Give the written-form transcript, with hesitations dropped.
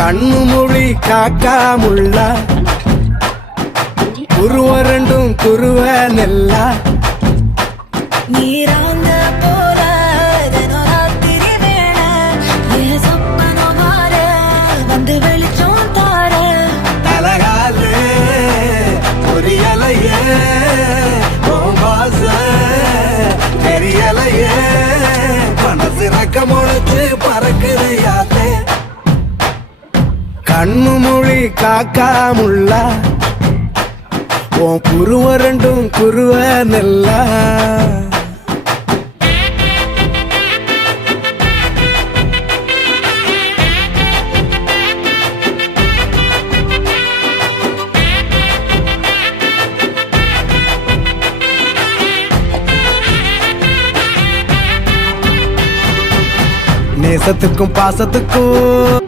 கண்ணு மொழி காக்காமுள்ள குருவ ரெண்டும் குருவ நெல்லா நீராங்க போல தினராத்திரி வேண என் சொப்பனம் மாற வந்து வெளிச்சம் தார தலகாலே பொரியலையே பாச தெரியலையே மனசு ரக்க முளைச்சு பறக்குது யாத்தே கண்ணு மொழி காக்காமுள்ள உன் குருவ ரெண்டும் குருவ நெல்லா நேசத்துக்கும் பாசத்துக்கும்